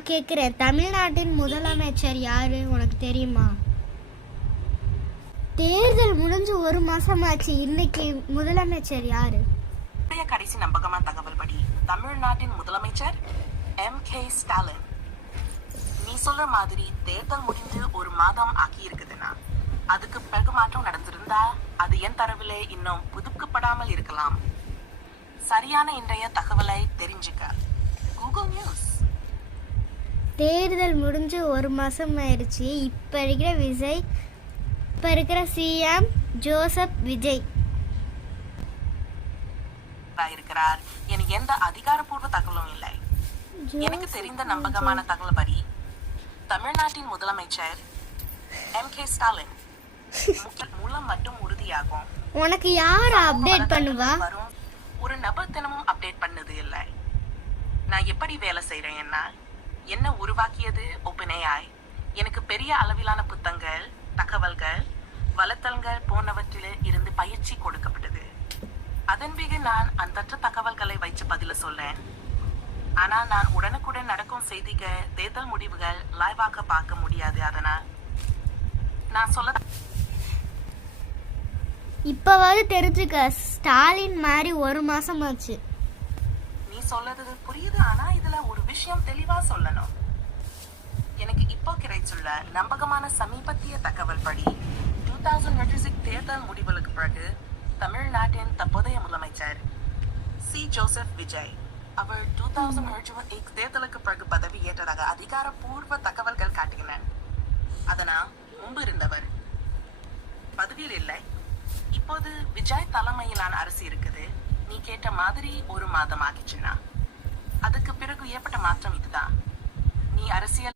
நான் கேட்குறேன், தமிழ்நாட்டின் முதலமைச்சர் யாரு உனக்கு தெரியுமா? தேர்தல் முடிஞ்சு 1 மாசமாச்சு, இன்னைக்கு முதலமைச்சர் யாரு? கடைசி நம்பகமான தகவல் படி தமிழ்நாட்டின் முதலமைச்சர் M.K. ஸ்டாலின். நீ சொல்ற மாதிரி தேர்தல் முடிந்து 1 மாதம் ஆக்கி இருக்குதுன்னா அதுக்கு பிறகு மாற்றம் நடந்திருந்தா அது என் தரவிலே இன்னும் புதுப்பிக்கப்படாமல் இருக்கலாம். சரியான இன்றைய தகவலை தெரிஞ்சுக்க கூகுள் நியூஸ். தேர்தல் முடிஞ்சு 1 மாசம் ஆயிடுச்சு. இப்ப இருக்கிற சிஎம் ஜோசப் விஜய் இருக்கிறார். எனக்கு எந்த அதிகாரப்பூர்வ தகவலும் இல்லை. எனக்கு தெரிந்த நம்பகமான தகவல் படி தமிழ்நாட்டின் முதலமைச்சர் M.K. ஸ்டாலின் மூலம் மட்டும் உறுதியாகும். உனக்கு யார் அப்டேட் பண்ணுவா? ஒரு நபர் தினமும் அப்டேட் பண்ணது இல்லை. நான் எப்படி வேலை செய்றேன், என்ன உருவாக்கியது OpenAI. எனக்கு பெரிய அளவிலான புத்தகங்கள், தகவல்கள், வலைத்தளங்கள் போன்றவற்றில் இருந்து பயிற்சி கொடுக்கப்பட்டது. அதன் பிறகு நான் அந்த தகவல்களை வைத்து பதில சொல்றேன். ஆனா நான் உடனுக்குடன் நடக்கும் செய்திகள், தேர்தல் முடிவுகள் லைவாக பார்க்க முடியாது. அதனால் நான் சொல்ல இப்பவாவது தெரிஞ்சுக்க, ஸ்டாலின் மாதிரி 1 மாசம் ஆச்சு. நீ சொல்றது புரியுது. ஆனா இதுல ஒரு விஷயம் தெளிவா சொல்லணும். எனக்கு இப்போ கிடைச்சுள்ள நம்பகமான சமீபத்திய தகவல் படி 2026 தேர்தல் முடிவுகளுக்கு பிறகு தமிழ்நாட்டின் தற்போதைய முதலமைச்சர் சி ஜோசப் விஜய் அவர் 2026 தேர்தலுக்கு பிறகு பதவி ஏற்றதாக அதிகாரப்பூர்வ தகவல்கள் காட்டுகின்றன. அதனால் முன்பு இருந்தவர் பதவியில் இல்லை. இப்போது விஜய் தலைமையிலான அரசு இருக்குது. நீ கேட்ட மாதிரி 1 மாதம் ஆகிச்சுன்னா அதுக்கு பிறகு ஏற்பட்ட மாற்றம் இதுதான். நீ அரசியல்